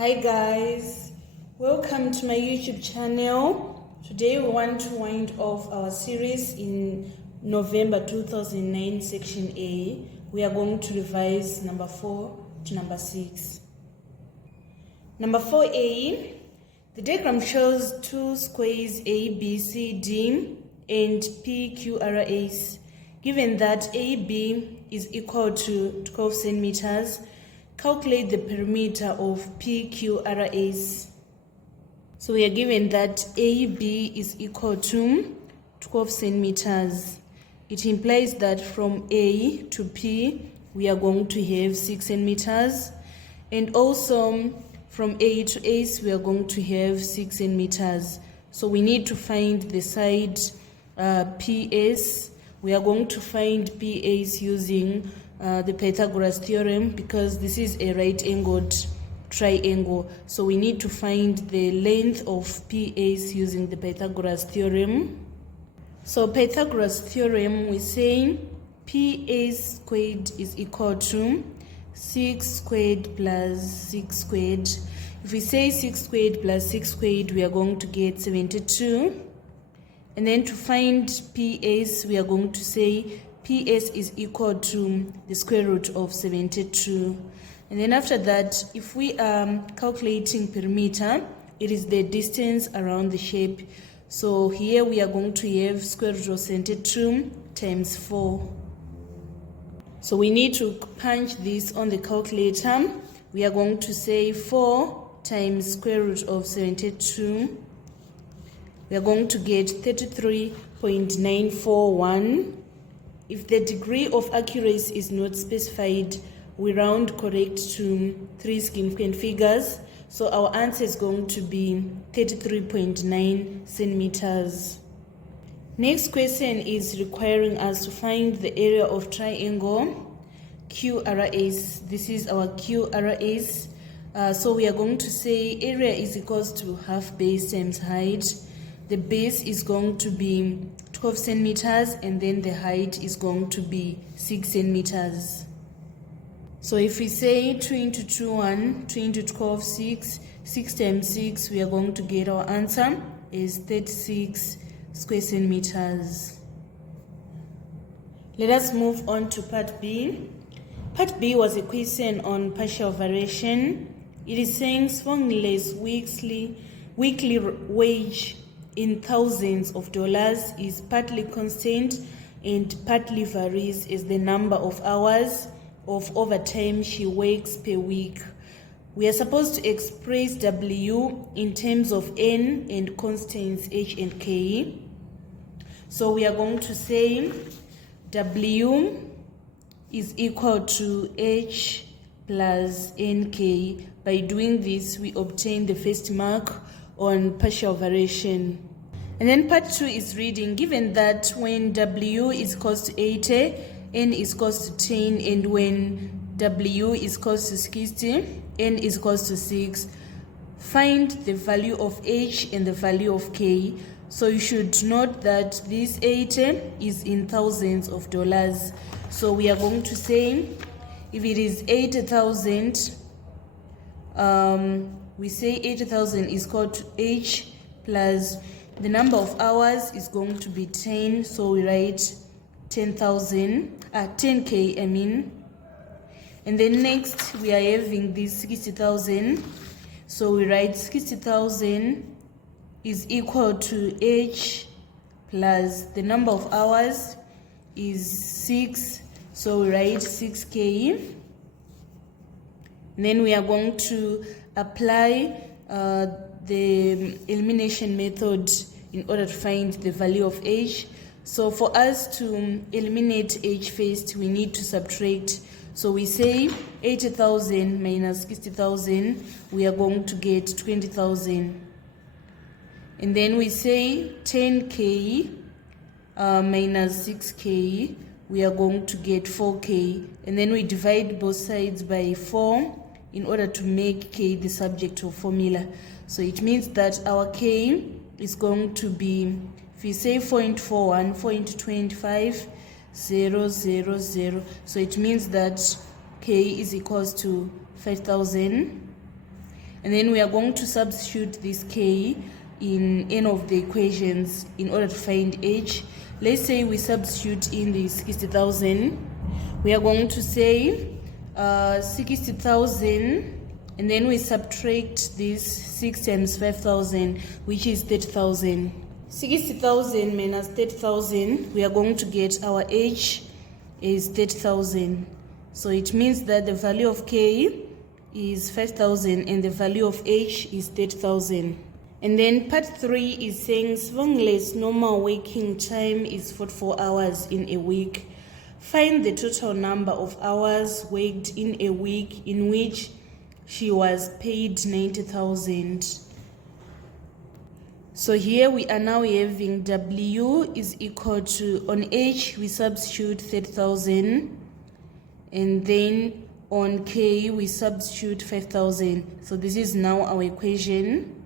Hi guys, welcome to my YouTube channel. Today we want to wind off our series in November 2009 section A. We are going to revise number 4 to number 6. Number 4A, the diagram shows two squares A, B, C, D and P, Q, R, S. Given that AB is equal to 12 centimeters, calculate the perimeter of PQRS. So we are given that AB is equal to 12 centimeters. It implies that from A to P, we are going to have 6 centimeters. And also from A to S, we are going to have 6 centimeters. So we need to find the side PS. We are going to find PS using the Pythagoras theorem, because this is a right-angled triangle. So we need to find the length of PS using the Pythagoras theorem. So Pythagoras theorem, we say PS squared is equal to 6 squared plus 6 squared. If we say 6 squared plus 6 squared, we are going to get 72. And then to find PS, we are going to say PS is equal to the square root of 72. And then after that, if we are calculating perimeter, it is the distance around the shape. So here we are going to have square root of 72 times 4. So we need to punch this on the calculator. We are going to say 4 times square root of 72. We are going to get 33.941. If the degree of accuracy is not specified, we round correct to 3 significant figures. So our answer is going to be 33.9 centimeters. Next question is requiring us to find the area of triangle QRS. This is our QRS. So we are going to say area is equals to half base times height. The base is going to be 12 centimeters and then the height is going to be 6 centimeters. So if we say 2 into 2, 1, 2 into 12, 6, 6 times 6, we are going to get our answer is 36 square centimeters. Let us move on to part B. Part B was a question on partial variation. It is saying Swangley's weekly wage in thousands of dollars is partly constant and partly varies as the number of hours of overtime she works per week. We are supposed to express W in terms of N and constants H and K. So we are going to say W is equal to H plus NK. By doing this, we obtain the first mark on partial variation. And then part 2 is reading, given that when W is equals to 80, N is equals to 10, and when W is equals to 60, N is equals to 6, find the value of H and the value of K. So you should note that this 80 is in thousands of dollars. So we are going to say, if it is 80,000, we say 80,000 is equal to H plus the number of hours is going to be 10. So we write 10K, I mean. And then next we are having this 60,000. So we write 60,000 is equal to H plus the number of hours is 6. So we write 6K. And then we are going to apply the elimination method in order to find the value of H. So for us to eliminate H first, we need to subtract. So we say 80,000 minus 60,000, we are going to get 20,000. And then we say 10K minus 6K, we are going to get 4K. And then we divide both sides by 4 in order to make K the subject of formula. So it means that our K is going to be, if we say 4.41, 4 into 25, 0, 0, 0. So it means that K is equals to 5,000. And then we are going to substitute this k in n of the equations in order to find h. Let's say we substitute in the 60,000. We are going to say 60,000, and then we subtract this 6 times 5,000, which is 30,000. 60,000 minus 30,000, we are going to get our h is 30,000. So it means that the value of k is 5,000 and the value of h is 30,000. And then part 3 is saying Svangle's normal working time is 44 hours in a week. Find the total number of hours worked in a week in which she was paid 90,000. So here we are now having W is equal to, on H we substitute 30,000, and then on K we substitute 5,000. So this is now our equation.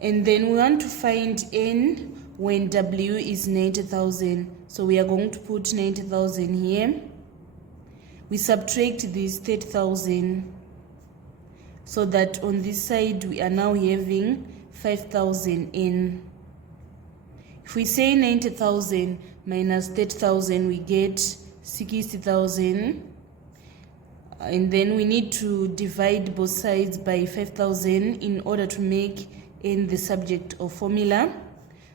And then we want to find N when W is 90,000. So we are going to put 90,000 here. We subtract this 30,000. So that on this side we are now having 5,000 N. If we say 90,000 minus 30,000, we get 60,000. And then we need to divide both sides by 5,000 in order to make N the subject of formula.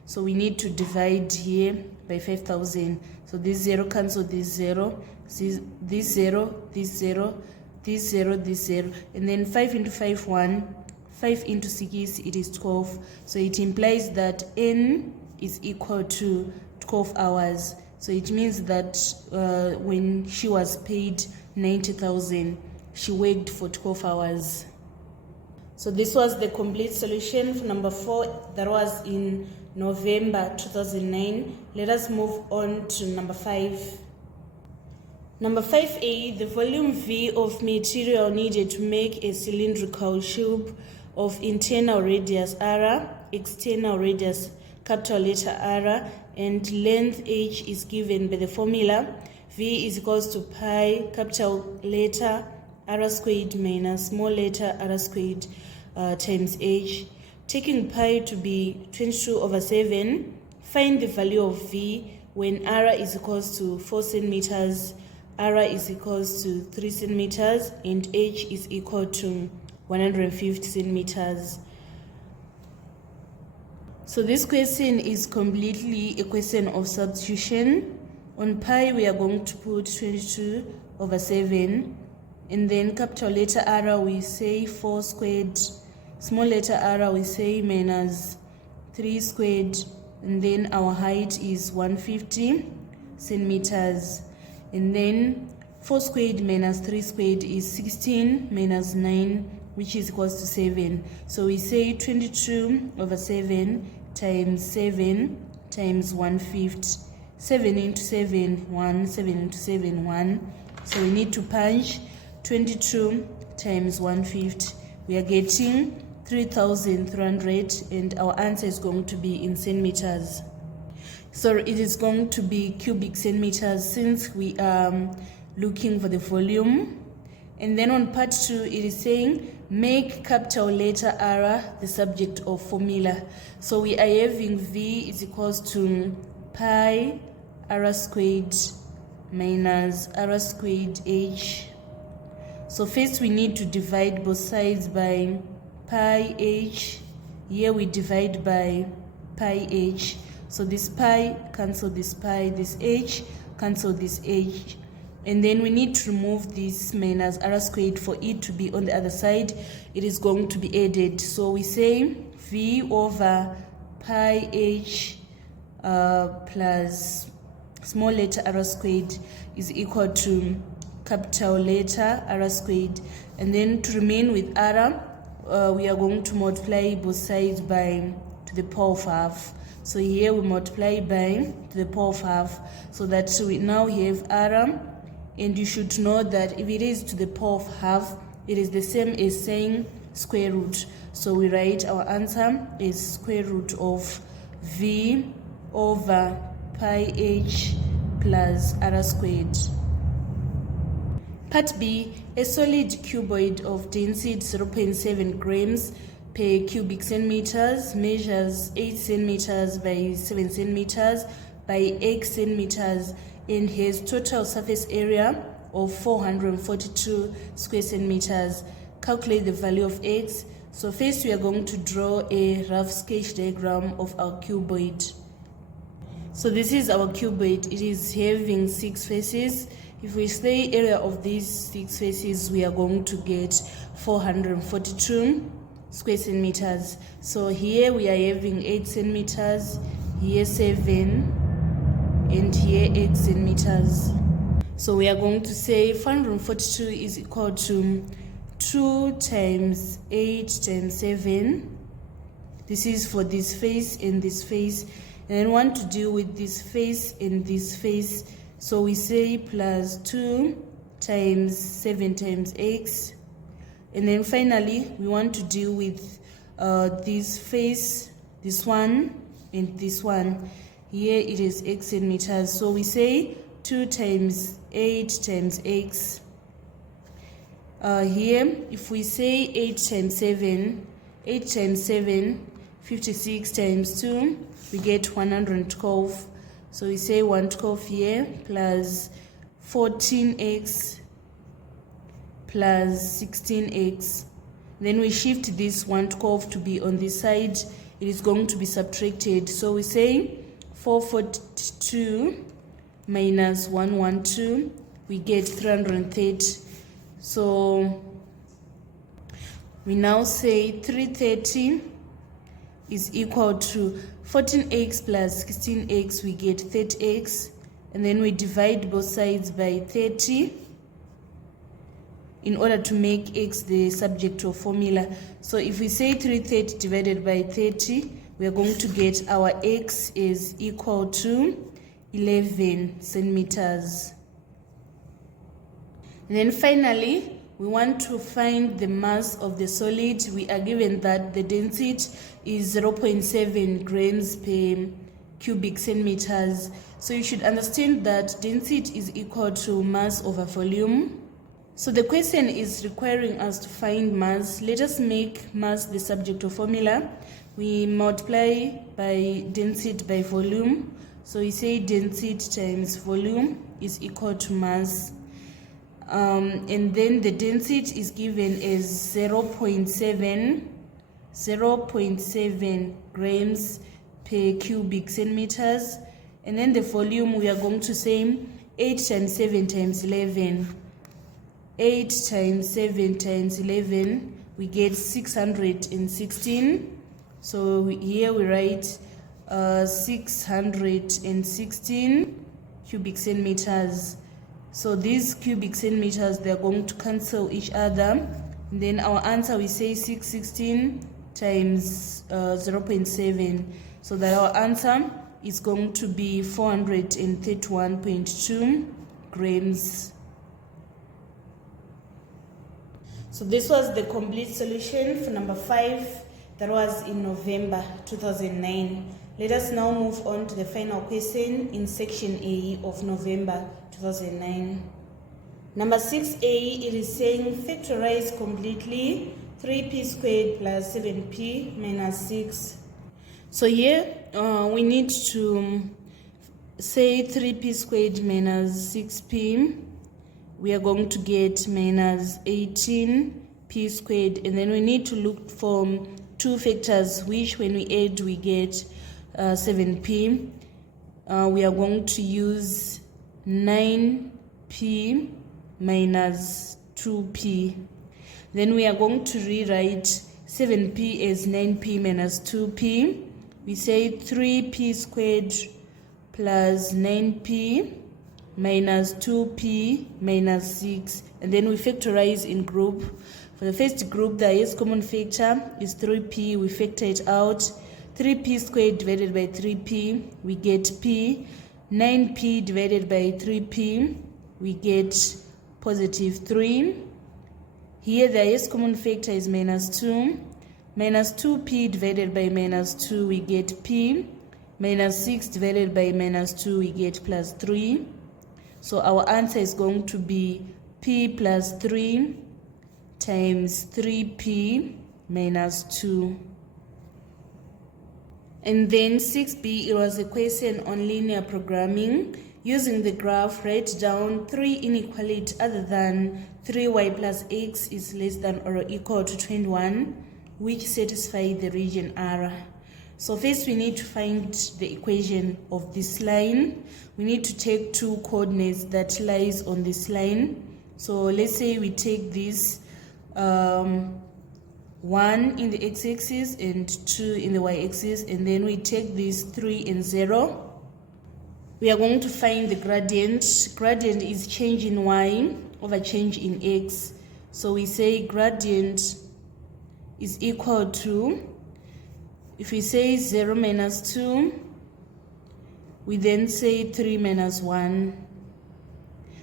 So we need to divide here by 5,000. So this 0 cancel this 0, this 0, this 0, this 0, this 0, and then 5 into 5, 1, 5 into 6, it is 12. So it implies that N is equal to 12 hours. So it means that when she was paid 90,000, she worked for 12 hours. So this was the complete solution for number 4. That was in November 2009. Let us move on to number 5. Number 5A, the volume V of material needed to make a cylindrical tube of internal radius r, external radius capital letter R, and length h is given by the formula V is equals to pi capital letter r squared minus small letter r squared times h. Taking pi to be 22/7, find the value of V when r is equals to 4 centimeters, r is equals to 3 centimeters, and h is equal to 150 centimeters. So this question is completely a question of substitution. On pi we are going to put 22/7, and then capital letter r we say 4 squared, small letter r we say minus 3 squared, and then our height is 150 centimeters. And then 4 squared minus 3 squared is 16 minus 9, which is equals to 7. So we say 22/7 times 7 times 150. 7 into 7, 1, 7 into 7, 1. So we need to punch 22 times 150. We are getting 3,300, and our answer is going to be in centimeters. So it is going to be cubic centimeters since we are looking for the volume. And then on part 2, it is saying make capital letter R the subject of formula. So we are having V is equals to pi r squared minus r squared h. So first we need to divide both sides by pi h. Here we divide by pi h. So this pi cancel this pi, this h cancel this h. And then we need to remove this minus r squared for it to be on the other side. It is going to be added. So we say V over pi h plus small letter r squared is equal to capital letter r squared. And then to remain with r, we are going to multiply both sides by to the power of half. So here we multiply by to the power of half, so that we now have r. And you should know that if it is to the power of half, it is the same as saying square root. So we write our answer is square root of V over pi h plus r squared. Part B, a solid cuboid of density 0.7 grams per cubic centimeters measures 8 centimeters by 7 centimeters by x centimeters and has total surface area of 442 square centimeters. Calculate the value of x. So first we are going to draw a rough sketch diagram of our cuboid. So this is our cuboid. It is having 6 faces. If we say area of these 6 faces, we are going to get 442 square centimeters. So here we are having 8 centimeters, here 7, and here 8 centimeters. So we are going to say 442 is equal to 2 times 8 times 7. This is for this face and this face. And I want to deal with this face and this face. So we say plus 2 times 7 times x. And then finally, we want to deal with this face, this one, and this one. Here it is x centimeters. So we say 2 times 8 times x. Here, if we say 8 times 7, 8 times 7, 56 times 2, we get 112. So we say 112 here plus 14x plus 16x. Then we shift this 112 to be on this side. It is going to be subtracted. So we say 442 minus 112, we get 330. So we now say 330 is equal to 14x plus 16x, we get 30x, and then we divide both sides by 30 in order to make x the subject of formula. So if we say 330 divided by 30, we are going to get our x is equal to 11 centimeters. And then finally, we want to find the mass of the solid. We are given that the density is 0.7 grams per cubic centimeters. So you should understand that density is equal to mass over volume. So the question is requiring us to find mass. Let us make mass the subject of formula. We multiply by density by volume. So we say density times volume is equal to mass. And then the density is given as 0.7 grams per cubic centimeters. And then the volume, we are going to say 8 times 7 times 11. 8 times 7 times 11, we get 616. So here we write 616 cubic centimeters. So these cubic centimeters, they are going to cancel each other. And then our answer, we say 616 times 0.7. So that our answer is going to be 431.2 grams. So this was the complete solution for number 5. That was in November 2009. Let us now move on to the final question in section A of November 2009. Number 6A, it is saying factorize completely 3p squared plus 7p minus 6. So here we need to say 3p squared minus 6p. We are going to get minus 18p squared, and then we need to look for 2 factors, which when we add we get 7p. We are going to use 9p minus 2p. Then we are going to rewrite 7p as 9p minus 2p. We say 3p squared plus 9p minus 2p minus 6. And then we factorize in group. For the first group, the highest common factor is 3p. We factor it out. 3p squared divided by 3p, we get p. 9p divided by 3p, we get positive 3. Here the highest common factor is minus 2. Minus 2p divided by minus 2, we get p. Minus 6 divided by minus 2, we get plus 3. So our answer is going to be p plus 3 times 3p minus 2. And then 6b, it was a question on linear programming. Using the graph, write down 3 inequalities other than 3y plus x is less than or equal to 21, which satisfy the region R. So first we need to find the equation of this line. We need to take 2 coordinates that lies on this line. So let's say we take this 1 in the x-axis and 2 in the y-axis, and then we take these 3 and 0. We are going to find the gradient. Gradient is change in y over change in x. So we say gradient is equal to, if we say 0 minus 2, we then say 3 minus 1.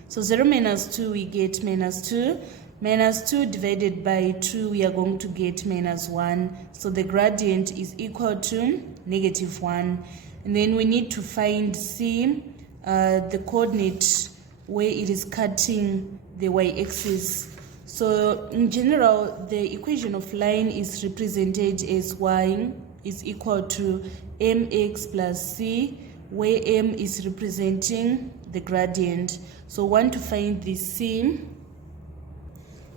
So 0 minus 2, we get minus 2. Minus 2 divided by 2, we are going to get minus 1. So the gradient is equal to negative 1. And then we need to find C, the coordinate where it is cutting the y-axis. So in general, the equation of line is represented as y is equal to mx plus c, where m is representing the gradient. So we want to find this c.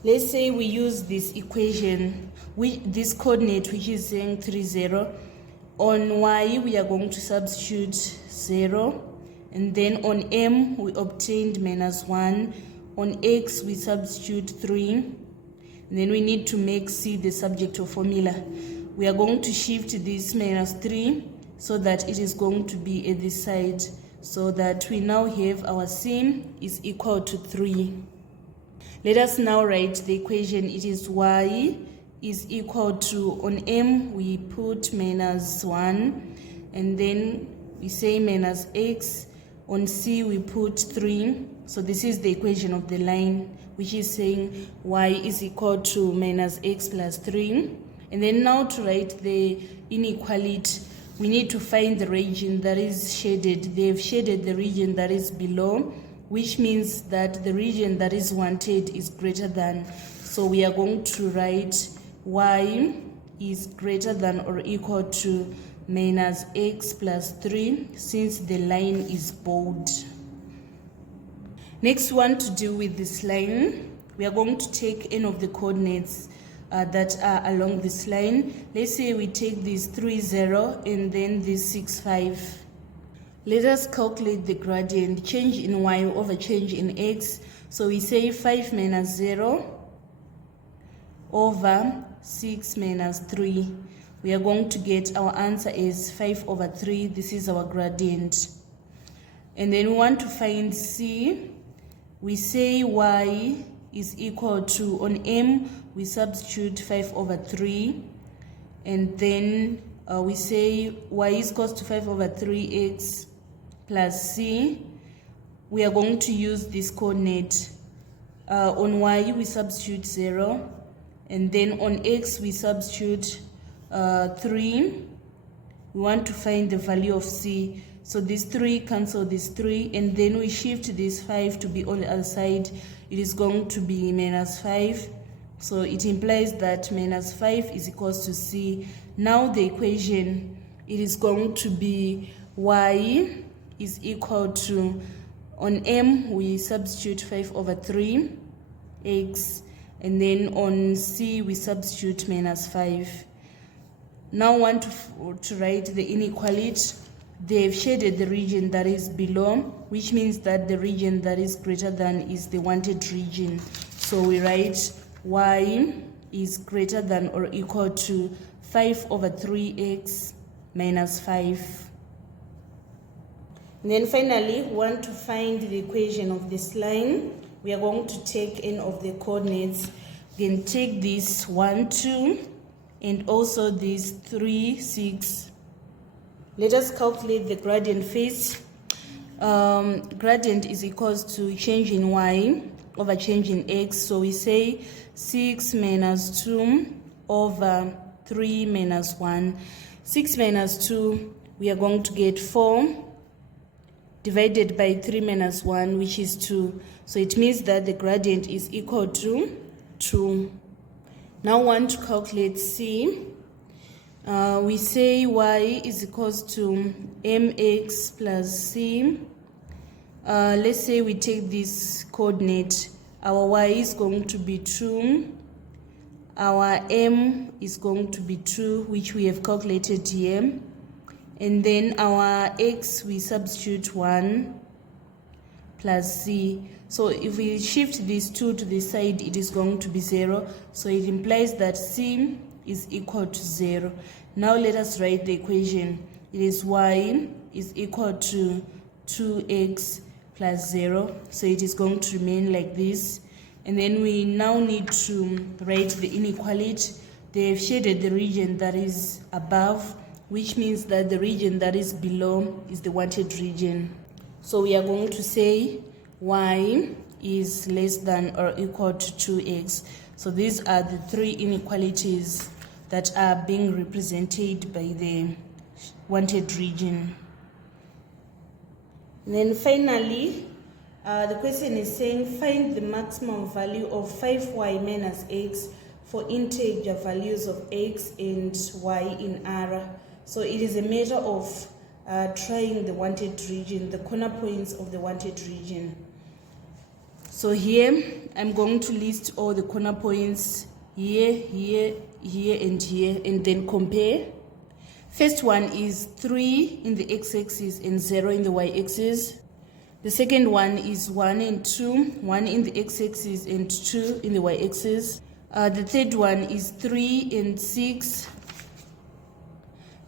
Let's say we use this equation, this coordinate which is saying 3, 0. On y, we are going to substitute 0. And then on m, we obtained minus 1. On x, we substitute 3. And then we need to make c the subject of formula. We are going to shift this minus 3 so that it is going to be at this side. So that we now have our c is equal to 3. Let us now write the equation. It is y is equal to, on m we put minus 1, and then we say minus x. On c we put 3. So this is the equation of the line, which is saying y is equal to minus x plus 3. And then now to write the inequality, we need to find the region that is shaded. They have shaded the region that is below, which means that the region that is wanted is greater than. So we are going to write y is greater than or equal to minus x plus 3, since the line is bold. Next one, to deal with this line, we are going to take n of the coordinates that are along this line. Let's say we take this 3, 0 and then this 6, 5. Let us calculate the gradient, change in y over change in x. So we say 5 minus 0 over 6 minus 3. We are going to get our answer is 5 over 3. This is our gradient. And then we want to find c. We say y is equal to, on m we substitute 5 over 3, and then we say y is equal to 5 over 3x plus c. We are going to use this coordinate. On y we substitute 0, and then on x we substitute 3. We want to find the value of c. So this 3 cancel this 3, and then we shift this 5 to be on the other side. It is going to be minus 5. So it implies that minus 5 is equals to c. Now the equation, it is going to be y is equal to, on m we substitute 5 over 3 x, and then on c we substitute minus 5. Now I want to write the inequality. They have shaded the region that is below, which means that the region that is greater than is the wanted region. So we write y is greater than or equal to 5 over 3x minus 5. And then finally, we want to find the equation of this line. We are going to take n of the coordinates, then take this 1, 2, and also this 3, 6. Let us calculate the gradient first. Gradient is equals to change in y over change in x. So we say 6 minus 2 over 3 minus 1. 6 minus 2, we are going to get 4, divided by 3 minus 1, which is 2. So it means that the gradient is equal to 2. Now want to calculate C. We say y is equals to mx plus c. Let's say we take this coordinate. Our y is going to be 2. Our m is going to be 2, which we have calculated here. And then our x, we substitute 1 plus c. So if we shift these 2 to the side, it is going to be 0. So it implies that c is equal to 0. Now let us write the equation. It is y is equal to 2x plus 0. So it is going to remain like this. And then we now need to write the inequality. They have shaded the region that is above, which means that the region that is below is the wanted region. So we are going to say y is less than or equal to 2x. So these are the three inequalities that are being represented by the wanted region. And then finally, the question is saying find the maximum value of 5y minus x for integer values of x and y in R. So it is a matter of trying the wanted region, the corner points of the wanted region. So here I'm going to list all the corner points here, here, here, and here, and then compare. First one is 3 in the x-axis and 0 in the y-axis. The second one is 1 and 2, 1 in the x-axis and 2 in the y-axis. The third one is 3 and 6.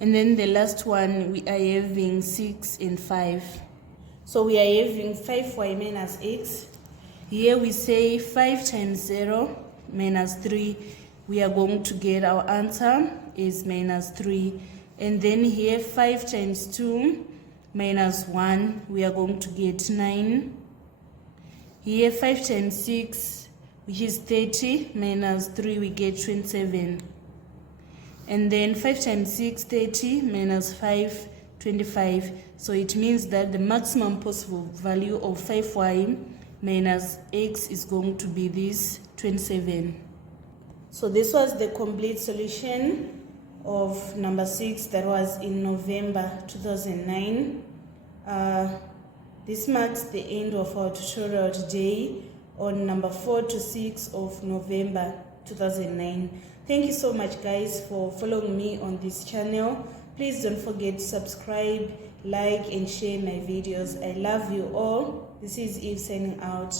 And then the last one, we are having 6 and 5. So we are having 5y minus x. Here we say 5 times 0 minus 3. We are going to get our answer is minus 3. And then here 5 times 2 minus 1, we are going to get 9. Here 5 times 6, which is 30, minus 3, we get 27. And then 5 times 6, 30, minus 5, 25. So it means that the maximum possible value of 5y minus x is going to be this 27. So this was the complete solution of number 6 that was in November 2009. This marks the end of our tutorial today on number 4 to 6 of November 2009. Thank you so much guys for following me on this channel. Please don't forget to subscribe, like and share my videos. I love you all. This is Eve signing out.